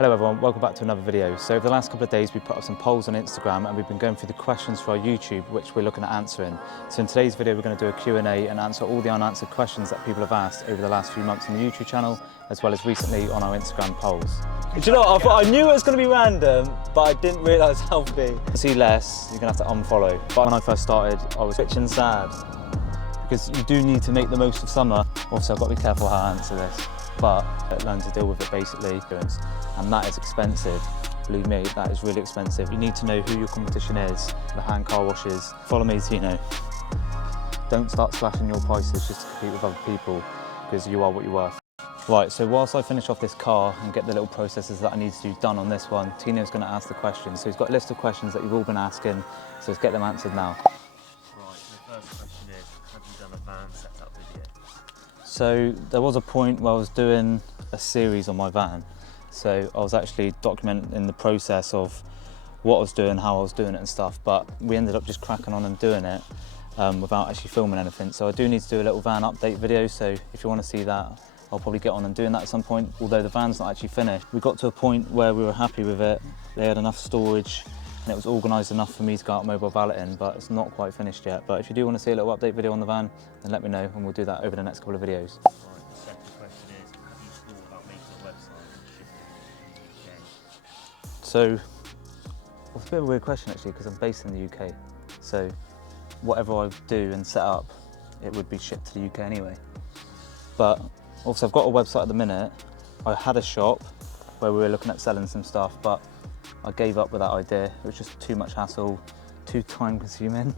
Hello everyone, welcome back to another video. So over the last couple of days we put up some polls on Instagram and we've been going through the questions for our YouTube which we're looking at answering. So in today's video we're going to do a Q&A and answer all the unanswered questions that people have asked over the last few months on the YouTube channel as well as recently on our Instagram polls. Do you know what, I knew it was going to be random but I didn't realise how big. To see less, you're going to have to unfollow. But when I first started I was rich and sad because you do need to make the most of summer. Also I've got to be careful how I answer this. But learn to deal with it basically, and that is expensive. Believe me, that is really expensive. You need to know who your competition is, the hand car washes. Follow me to, don't start slashing your prices just to compete with other people because you are what you're worth. Right, so whilst I finish off this car and get the little processes that I need to do done on this one, Tino's going to ask the questions. So he's got a list of questions that you've all been asking, so let's get them answered now. Right, the first question is, have you done a van setup video? So there was a point where I was doing a series on my van. So I was actually documenting the process of what I was doing, how I was doing it and stuff, but we ended up just cracking on and doing it without actually filming anything. So I do need to do a little van update video, so if you want to see that, I'll probably get on and doing that at some point, although the van's not actually finished. We got to a point where we were happy with it, they had enough storage, and it was organised enough for me to go out mobile valeting, but it's not quite finished yet. But if you do want to see a little update video on the van, then let me know and we'll do that over the next couple of videos. Right, the second question is, have you thought about making a website and shipping it to the UK? So, it's a bit of a weird question actually, because I'm based in the UK. So, whatever I do and set up, it would be shipped to the UK anyway. But, also I've got a website at the minute. I had a shop where we were looking at selling some stuff, but I gave up with that idea. It was just too much hassle, too time consuming,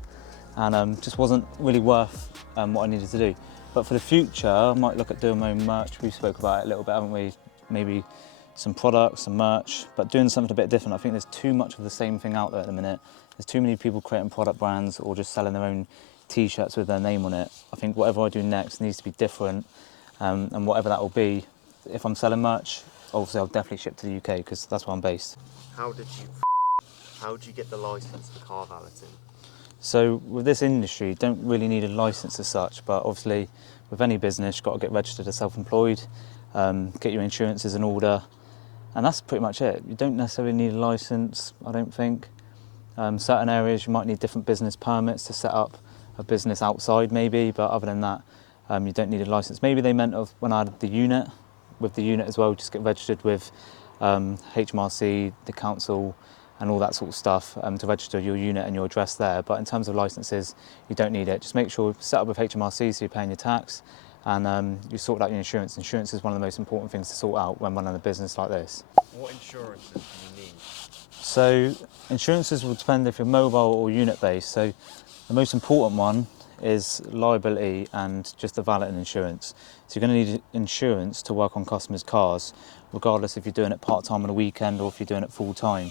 and just wasn't really worth what I needed to do. But for the future, I might look at doing my own merch. We spoke about it a little bit, haven't we? Maybe some products, some merch, but doing something a bit different. I think there's too much of the same thing out there at the minute. There's too many people creating product brands or just selling their own t-shirts with their name on it. I think whatever I do next needs to be different, and whatever that will be, if I'm selling merch, obviously I'll definitely ship to the UK because that's where I'm based. How did you get the licence for car valeting? So with this industry, you don't really need a licence as such, but obviously with any business, you've got to get registered as self-employed, get your insurances in order, and that's pretty much it. You don't necessarily need a licence, I don't think. Certain areas you might need different business permits to set up a business outside maybe, but other than that, you don't need a licence. Maybe they meant of when I had the unit, with the unit as well, just get registered with HMRC, the council, and all that sort of stuff to register your unit and your address there. But in terms of licences, you don't need it. Just make sure you set up with HMRC so you're paying your tax, and you sort out your insurance. Insurance is one of the most important things to sort out when running a business like this. What insurances do you need? So insurances will depend if you're mobile or unit based. So the most important one is liability and just the valeting insurance. So you're going to need insurance to work on customers' cars, regardless if you're doing it part-time on a weekend or if you're doing it full-time.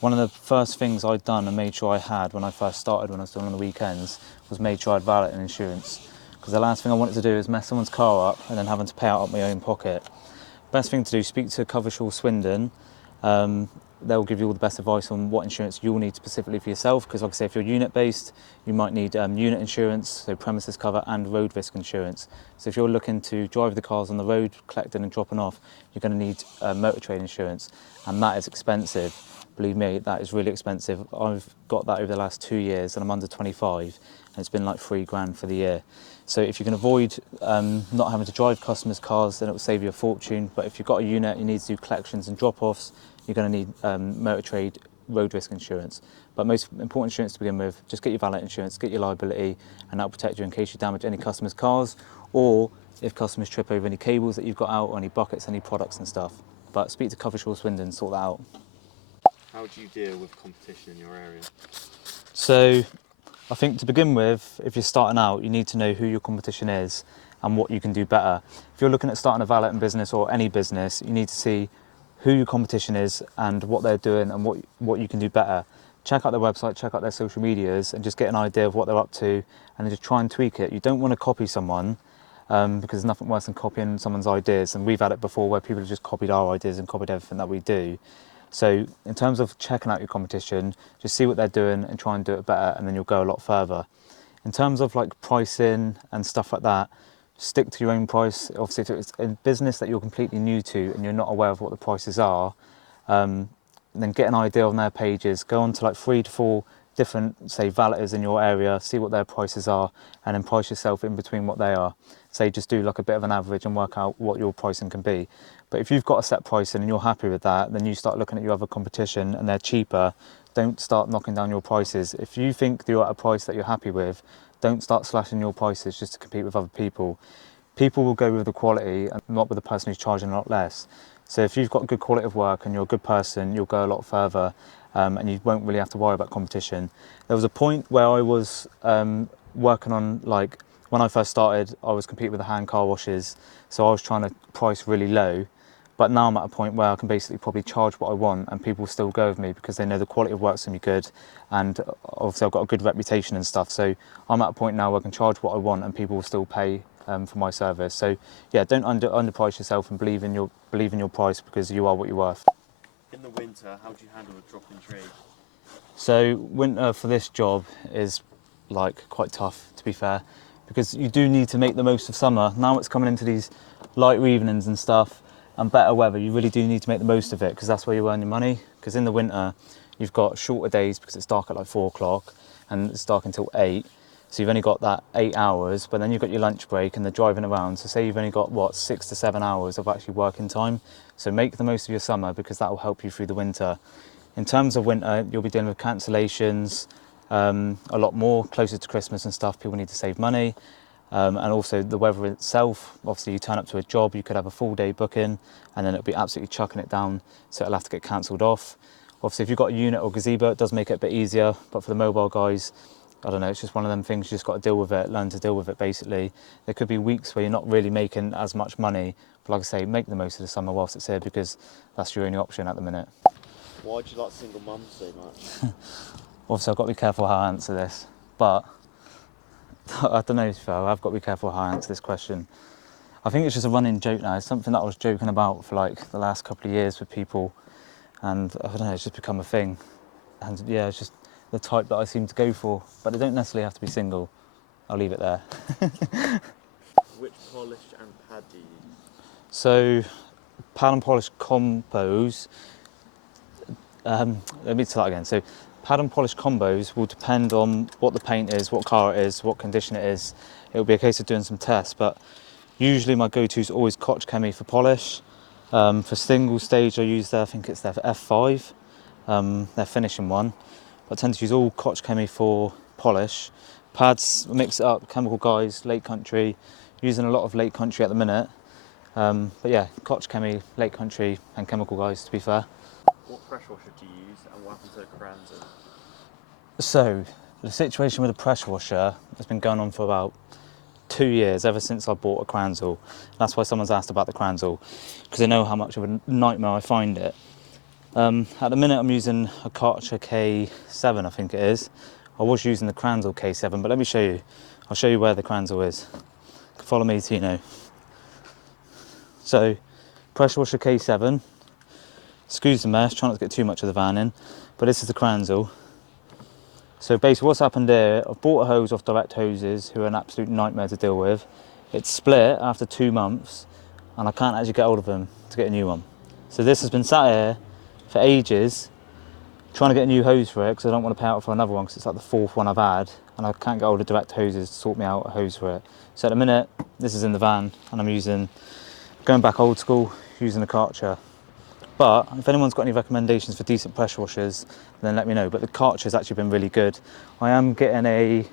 One of the first things I'd done and made sure I had when I first started, when I was doing it on the weekends, was made sure I had valeting insurance. Because the last thing I wanted to do is mess someone's car up and then having to pay out of my own pocket. Best thing to do, speak to Covershaw Swindon. They'll give you all the best advice on what insurance you'll need specifically for yourself, because like I say, if you're unit based, you might need unit insurance, so premises cover, and road risk insurance. So if you're looking to drive the cars on the road, collecting and dropping off, you're going to need motor trade insurance, and that is expensive. Believe me, that is really expensive. I've got that over the last 2 years and I'm under 25, and it's been like £3 for the year. So if you can avoid not having to drive customers' cars, then it will save you a fortune. But if you've got a unit, you need to do collections and drop-offs, you're going to need motor trade, road risk insurance. But most important insurance to begin with, just get your valet insurance, get your liability, and that'll protect you in case you damage any customers' cars, or if customers trip over any cables that you've got out, or any buckets, any products and stuff. But speak to Covershaw Swindon, sort that out. How do you deal with competition in your area? So I think to begin with, if you're starting out, you need to know who your competition is and what you can do better. If you're looking at starting a valeting business or any business, you need to see who your competition is and what they're doing and what you can do better. Check out their website, check out their social medias, and just get an idea of what they're up to, and then just try and tweak it. You don't want to copy someone, because there's nothing worse than copying someone's ideas, and we've had it before where people have just copied our ideas and copied everything that we do. So in terms of checking out your competition, just see what they're doing and try and do it better, and then you'll go a lot further. In terms of like pricing and stuff like that, stick to your own price. Obviously, if it's a business that you're completely new to and you're not aware of what the prices are, then get an idea on their pages, go on to like 3 to 4 different, say, valeters in your area, see what their prices are, and then price yourself in between what they are. Say just do like a bit of an average and work out what your pricing can be. But if you've got a set pricing and you're happy with that, then you start looking at your other competition and they're cheaper. Don't start knocking down your prices. If you think you're at a price that you're happy with, don't start slashing your prices just to compete with other people. People will go with the quality and not with the person who's charging a lot less. So if you've got good quality of work and you're a good person, you'll go a lot further, and you won't really have to worry about competition. There was a point where I was working on, like, when I first started, I was competing with the hand car washes, so I was trying to price really low. But now I'm at a point where I can basically probably charge what I want and people still go with me because they know the quality of work's going to be good, and obviously I've got a good reputation and stuff. So I'm at a point now where I can charge what I want and people will still pay for my service. So yeah, don't underprice yourself and believe in your price, because you are what you're worth. In the winter, how do you handle a dropping tree? So winter for this job is like quite tough, to be fair, because you do need to make the most of summer. Now it's coming into these lighter evenings and stuff and better weather, you really do need to make the most of it, because that's where you earn your money. Because in the winter you've got shorter days because it's dark at like 4 o'clock and it's dark until 8. So you've only got that 8 hours, but then you've got your lunch break and the driving around. So say you've only got, what, 6 to 7 hours of actually working time. So make the most of your summer, because that will help you through the winter. In terms of winter, you'll be dealing with cancellations, a lot more closer to Christmas and stuff. People need to save money. And also the weather itself. Obviously you turn up to a job, you could have a full day booking and then it'll be absolutely chucking it down. So it'll have to get cancelled off. Obviously if you've got a unit or gazebo, it does make it a bit easier. But for the mobile guys, I don't know, it's just one of them things, you just got to deal with it, learn to deal with it basically. There could be weeks where you're not really making as much money, but like I say, make the most of the summer whilst it's here, because that's your only option at the minute. Why do you like single mums so much? Obviously I've got to be careful how I answer this, but I don't know, Phil, I've got to be careful how I answer this question. I think it's just a running joke now. It's something that I was joking about for like the last couple of years with people, and I don't know, it's just become a thing. And yeah, it's just the type that I seem to go for, but they don't necessarily have to be single. I'll leave it there. Which polish and pad do you use? So, pad and polish combos, let me start again. So, pad and polish combos will depend on what the paint is, what colour it is, what condition it is. It'll be a case of doing some tests, but usually my go-to is always Koch Chemie for polish. For single stage I use I think it's their F5, their finishing one. But I tend to use all Koch Chemie for polish. Pads, mix it up, Chemical Guys, Lake Country, using a lot of Lake Country at the minute. But yeah, Koch Chemie, Lake Country and Chemical Guys, to be fair. What pressure washer do you use and what happens to the kranzle? So, the situation with the pressure washer has been going on for about 2 years, ever since I bought a kranzle. That's why someone's asked about the kranzle, because they know how much of a nightmare I find it. At the minute I'm using a Karcher K7, I think it is. I was using the kranzle K7, but let me show you. I'll show you where the kranzle is. Follow me, Tino. So, pressure washer K7. Excuse the mess, try not to get too much of the van in, but this is the kranzle. So basically what's happened here, I've bought a hose off Direct Hoses, who are an absolute nightmare to deal with. It's split after 2 months, and I can't actually get hold of them to get a new one. So this has been sat here for ages, trying to get a new hose for it, because I don't want to pay out for another one, because it's like the 4th one I've had, and I can't get hold of Direct Hoses to sort me out a hose for it. So at the minute, this is in the van, and I'm going back old school, using the Karcher. But if anyone's got any recommendations for decent pressure washers, then let me know. But the Karcher's actually been really good. I am getting a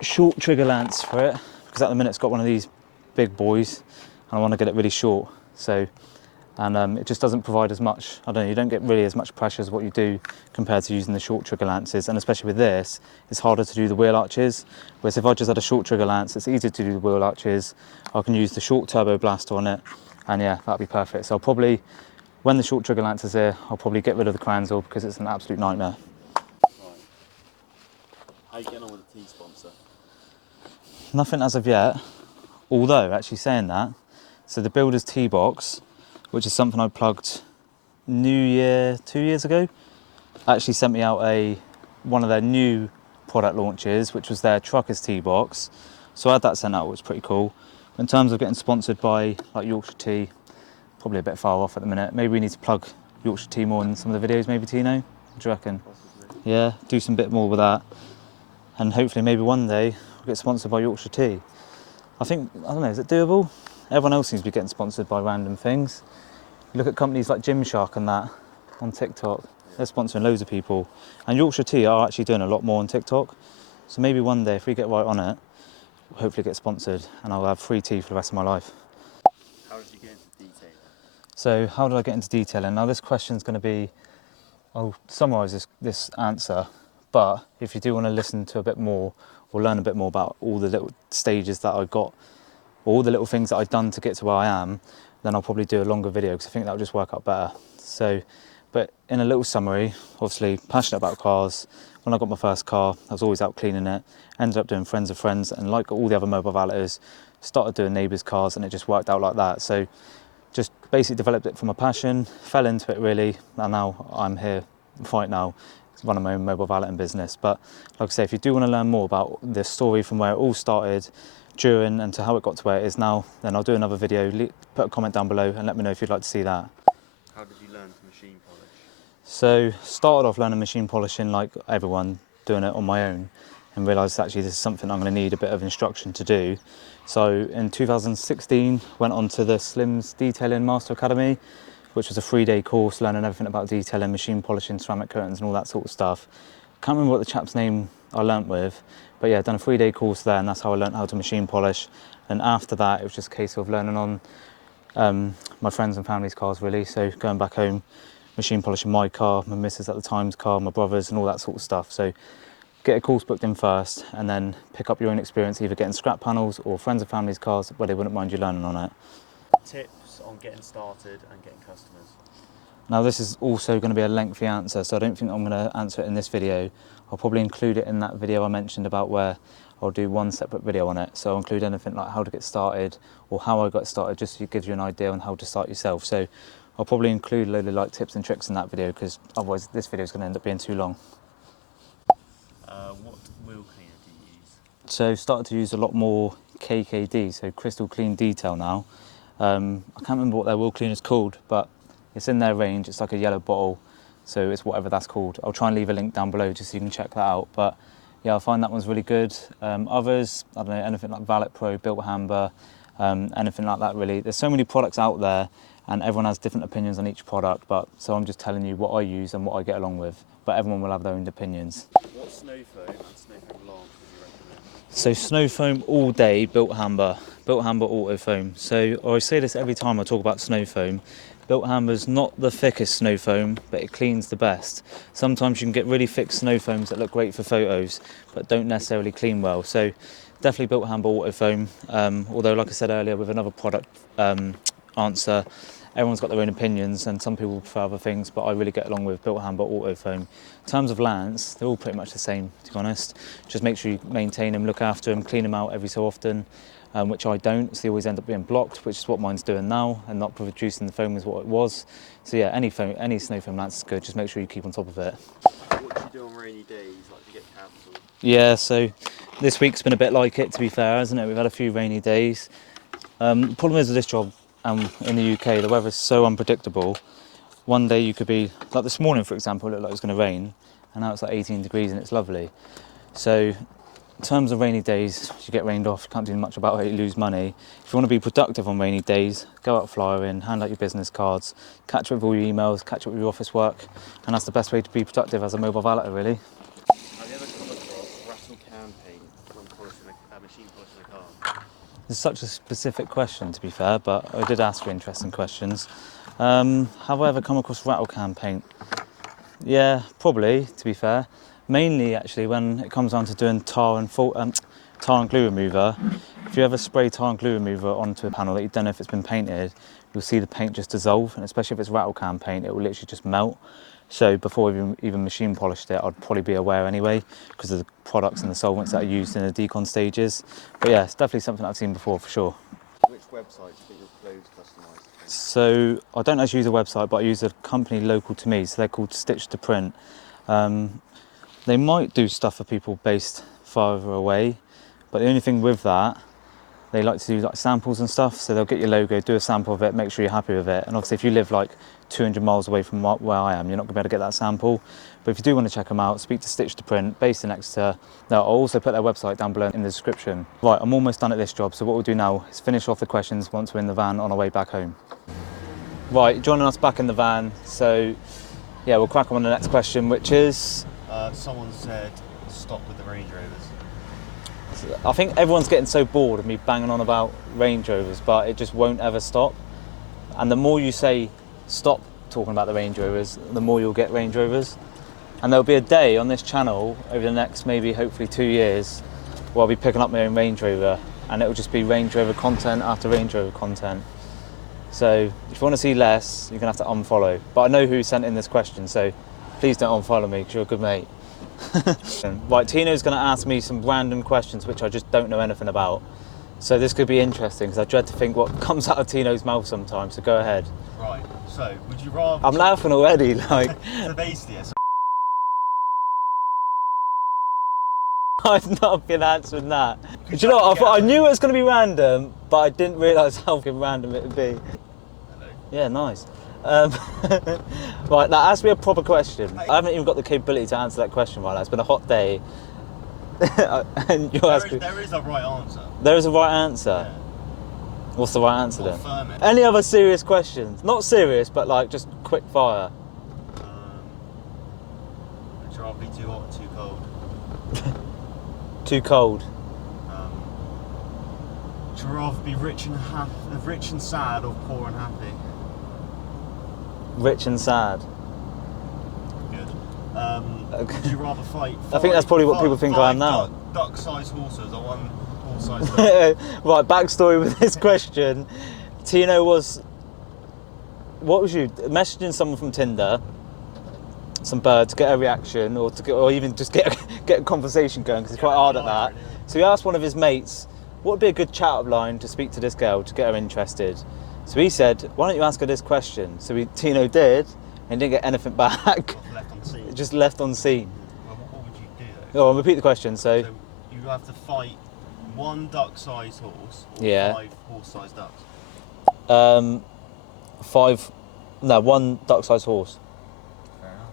short trigger lance for it, because at the minute it's got one of these big boys, and I want to get it really short. So, and it just doesn't provide as much, I don't know, you don't get really as much pressure as what you do compared to using the short trigger lances. And especially with this, it's harder to do the wheel arches. Whereas if I just had a short trigger lance, it's easier to do the wheel arches. I can use the short turbo blaster on it, and yeah, that'd be perfect. So I'll probably, when the short trigger lance is here, I'll probably get rid of the kranzle, because it's an absolute nightmare. Right. How are you getting on with the tea sponsor? Nothing as of yet, although actually saying that, so the Builder's Tea Box, which is something I plugged New Year 2 years ago, actually sent me out one of their new product launches, which was their Trucker's Tea Box. So I had that sent out, which was pretty cool. But in terms of getting sponsored by like Yorkshire Tea, probably a bit far off at the minute. Maybe we need to plug Yorkshire tea more in some of the videos, maybe, Tino? What do you reckon? Possibly. Yeah, do some bit more with that. And hopefully maybe one day we'll get sponsored by Yorkshire tea. I don't know, is it doable? Everyone else seems to be getting sponsored by random things. You look at companies like Gymshark and that on TikTok, they're sponsoring loads of people. And Yorkshire tea are actually doing a lot more on TikTok. So maybe one day, if we get right on it, we'll hopefully get sponsored and I'll have free tea for the rest of my life. How did you get into detailing? So how did I get into detailing? Now this question's going to be, I'll summarise this answer, but if you do want to listen to a bit more or learn a bit more about all the little stages that I got, or all the little things that I've done to get to where I am, then I'll probably do a longer video because I think that'll just work out better. So, but in a little summary, obviously passionate about cars. When I got my first car, I was always out cleaning it, ended up doing friends of friends, and like all the other mobile valeters, started doing neighbours' cars and it just worked out like that. So just basically developed it from a passion, fell into it really, and now I'm here right now to run my own mobile valeting business. But like I say, if you do want to learn more about the story from where it all started, during and to how it got to where it is now, then I'll do another video. Put a comment down below and let me know if you'd like to see that. How did you learn to machine polish? So started off learning machine polishing like everyone, doing it on my own, and realised actually this is something I'm going to need a bit of instruction to do. So in 2016 went on to the Slim's Detailing Master Academy, which was a 3-day course learning everything about detailing, machine polishing, ceramic curtains and all that sort of stuff. Can't remember what the chap's name I learnt with, but yeah, done a 3-day course there and that's how I learnt how to machine polish. And after that it was just a case of learning on my friends and family's cars really, so going back home, machine polishing my car, my missus at the time's car, my brother's and all that sort of stuff. So get a course booked in first and then pick up your own experience either getting scrap panels or friends and family's cars where they wouldn't mind you learning on it. Tips on getting started and getting customers. Now this is also going to be a lengthy answer, so I don't think I'm going to answer it in this video. I'll probably include it in that video I mentioned about where I'll do one separate video on it. So I'll include anything like how to get started or how I got started, just so it gives you an idea on how to start yourself. So I'll probably include a load of like tips and tricks in that video because otherwise this video is going to end up being too long. What wheel cleaner do you use? So started to use a lot more KKD, so crystal clean detail now. I can't remember what their wheel cleaner is called, but it's in their range. It's like a yellow bottle, so it's whatever that's called. I'll try and leave a link down below just so you can check that out. But yeah, I find that one's really good. Others, I don't know, anything like Valet Pro, Built Hamber, anything like that really. There's so many products out there and everyone has different opinions on each product, but so I'm just telling you what I use and what I get along with, but everyone will have their own opinions. What snow foam and snow foam long would you recommend? So snow foam all day, Built Hamber auto foam. So I say this every time I talk about snow foam. Built Hamber's not the thickest snow foam, but it cleans the best. Sometimes you can get really thick snow foams that look great for photos, but don't necessarily clean well. So definitely Built Hamber auto foam. Although like I said earlier with another product answer, everyone's got their own opinions and some people prefer other things, but I really get along with Built Hamber auto foam. In terms of lance, they're all pretty much the same, to be honest. Just make sure you maintain them, look after them, clean them out every so often, which I don't, so they always end up being blocked, which is what mine's doing now, and not producing the foam as what it was. So yeah, any snow foam lance is good, just make sure you keep on top of it. What do you do on rainy days? Like, do you get cancelled? Yeah, so this week's been a bit like it, to be fair, hasn't it? We've had a few rainy days. The problem is with this job, in the UK, the weather's so unpredictable. One day you could be, like this morning for example, it looked like it was going to rain, and now it's like 18 degrees and it's lovely. So in terms of rainy days, you get rained off, you can't do much about it, you lose money. If you want to be productive on rainy days, go out flyering, hand out your business cards, catch up with all your emails, catch up with your office work, and that's the best way to be productive as a mobile valeter, really. Have you ever come across rattle can paint when polishing a machine polishing a car? It's such a specific question, to be fair, but I did ask for interesting questions. Have I ever come across rattle can paint? Yeah, probably, to be fair. Mainly, actually, when it comes down to doing tar and glue remover. If you ever spray tar and glue remover onto a panel that you don't know if it's been painted, you'll see the paint just dissolve, and especially if it's rattle can paint, it will literally just melt. So before we even machine polished it, I'd probably be aware anyway, because of the products and the solvents that are used in the decon stages. But yeah, it's definitely something I've seen before, for sure. Which website do you get your clothes customised from? So I don't actually use a website, but I use a company local to me, so they're called Stitch to Print. They might do stuff for people based farther away, but the only thing with that, they like to do like samples and stuff, so they'll get your logo, do a sample of it, make sure you're happy with it, and obviously if you live like 200 miles away from where I am. You're not going to be able to get that sample. But if you do want to check them out, speak to Stitch to Print, based in Exeter. Now, I'll also put their website down below in the description. Right, I'm almost done at this job, so what we'll do now is finish off the questions once we're in the van on our way back home. Right, joining us back in the van, so yeah, we'll crack on the next question, which is... Someone said stop with the Range Rovers. I think everyone's getting so bored of me banging on about Range Rovers, but it just won't ever stop. And the more you say stop talking about the Range Rovers, the more you'll get Range Rovers. And there'll be a day on this channel over the next maybe hopefully 2 years where I'll be picking up my own Range Rover, and it'll just be Range Rover content after Range Rover content. So if you want to see less, you're going to have to unfollow. But I know who sent in this question, so please don't unfollow me because you're a good mate. Right, Tino's going to ask me some random questions which I just don't know anything about. So this could be interesting because I dread to think what comes out of Tino's mouth sometimes, so go ahead. Right, so would you rather... I'm laughing already, like... So basically, I've not been answering that. Do you know what, I knew it was going to be random, but I didn't realise how fucking random it would be. Hello. Yeah, nice. Right, now ask me a proper question. I haven't even got the capability to answer that question right now. It's been a hot day. And you're asking... There is a right answer. There is a right answer? Yeah. What's the right answer then? Confirm it. Any other serious questions? Not serious, but like just quick fire. Would you rather be too hot or too cold? Too cold. Would you rather be rich and sad or poor and happy? Rich and sad. Good. Would you rather fight? I think that's probably what people think I am now. Duck-sized horses or one horse-sized dog? Right, backstory with this question. Tino was... What was you? Messaging someone from Tinder, some bird, to get a reaction or even just get a conversation going because he's quite hard at that. So he asked one of his mates, what would be a good chat-up line to speak to this girl to get her interested? So he said, why don't you ask her this question? So Tino did, and didn't get anything back. Left on scene. Just left on scene. Well, what would you do though? Oh, I'll repeat the question. So you have to fight one duck-sized horse or Yeah. 5 horse-sized ducks. one duck-sized horse. Fair enough.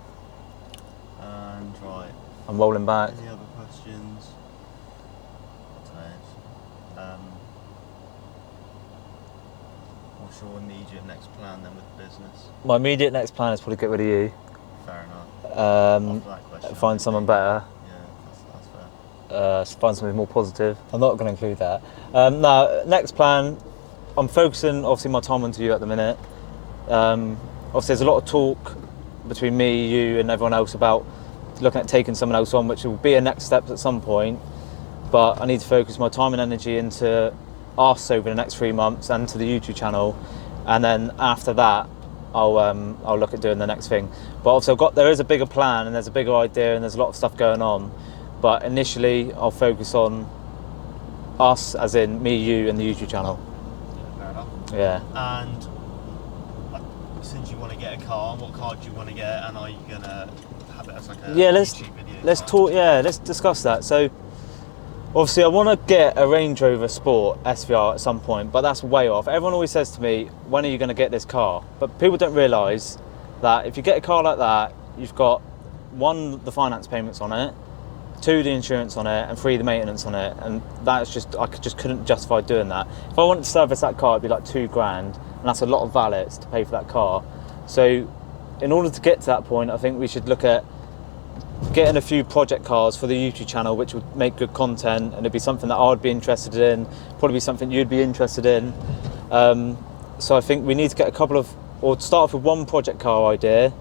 And right. I'm rolling back. Any other questions? What's your immediate next plan then with the business? My immediate next plan is probably get rid of you. Fair enough. Um, After that question, find someone better. Yeah, that's fair. Find something more positive. I'm not going to include that. Now, next plan, I'm focusing obviously my time onto you at the minute. Obviously there's a lot of talk between me, you and everyone else about looking at taking someone else on, which will be a next step at some point. But I need to focus my time and energy into us over the next 3 months and to the YouTube channel. And then after that, I'll look at doing the next thing. But also there is a bigger plan and there's a bigger idea and there's a lot of stuff going on. But initially, I'll focus on us, as in me, you, and the YouTube channel. Yeah, fair enough. Yeah. And since you want to get a car, what car do you want to get? And are you gonna have it as like a YouTube video? Let's talk. Yeah, let's discuss that. So, obviously, I want to get a Range Rover Sport SVR at some point, but that's way off. Everyone always says to me, "When are you going to get this car?" But people don't realise that if you get a car like that, you've got 1, the finance payments on it, 2, the insurance on it, and 3, the maintenance on it, and that's just, I just couldn't justify doing that. If I wanted to service that car, it'd be like 2 grand, and that's a lot of valets to pay for that car. So in order to get to that point, I think we should look at getting a few project cars for the YouTube channel which would make good content, and it'd be something that I'd be interested in, probably be something you'd be interested in. So I think we need to get a couple of, or start off with 1 project car idea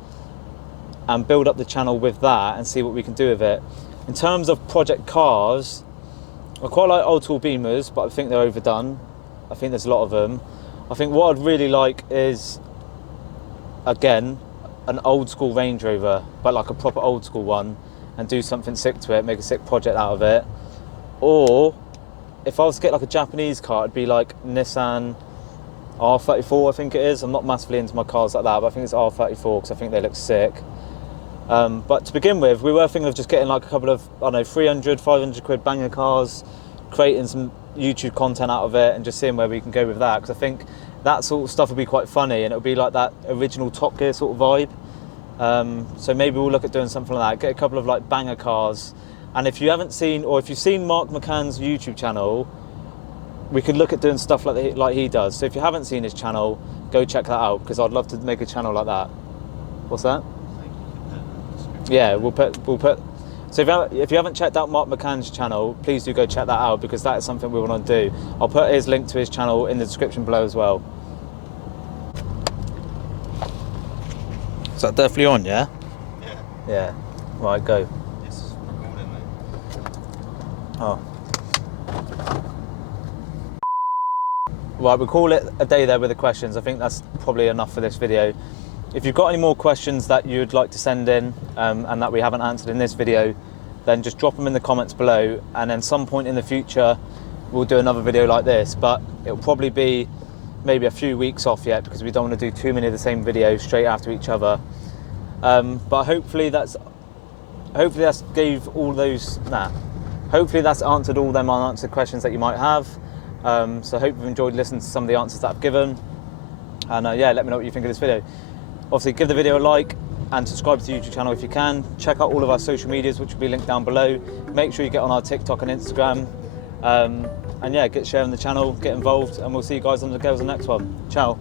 and build up the channel with that and see what we can do with it. In terms of project cars, I quite like old school Beamers, but I think they're overdone. I think there's a lot of them. I think what I'd really like is, again, an old school Range Rover, but like a proper old school one, and do something sick to it, make a sick project out of it. Or if I was to get like a Japanese car, it'd be like Nissan R34, I think it is. I'm not massively into my cars like that, but I think it's R34 because I think they look sick. But to begin with, we were thinking of just getting like a couple of, I don't know, 300, 500 quid banger cars, creating some YouTube content out of it and just seeing where we can go with that. Because I think that sort of stuff will be quite funny, and it'll be like that original Top Gear sort of vibe. So maybe we'll look at doing something like that, get a couple of like banger cars. And if you haven't seen, or if you've seen Mark McCann's YouTube channel, we could look at doing stuff like he does. So if you haven't seen his channel, go check that out, because I'd love to make a channel like that. What's that? Yeah, we'll put. So if you haven't checked out Mark McCann's channel, please do go check that out, because that is something we want to do. I'll put his link to his channel in the description below as well. Is that definitely on? Yeah. Yeah. Yeah. Right, go. It's recording, mate. Oh. Right, we'll call it a day there with the questions. I think that's probably enough for this video. If you've got any more questions that you'd like to send in and that we haven't answered in this video, then just drop them in the comments below, and then some point in the future we'll do another video like this, but it'll probably be maybe a few weeks off yet, because we don't want to do too many of the same videos straight after each other. But hopefully that's gave all those, hopefully that's answered all them unanswered questions that you might have. So I hope you've enjoyed listening to some of the answers that I've given. And yeah, let me know what you think of this video. Obviously, give the video a like and subscribe to the YouTube channel if you can. Check out all of our social medias, which will be linked down below. Make sure you get on our TikTok and Instagram. And yeah, get sharing the channel, get involved, and we'll see you guys and the girls on the next one. Ciao.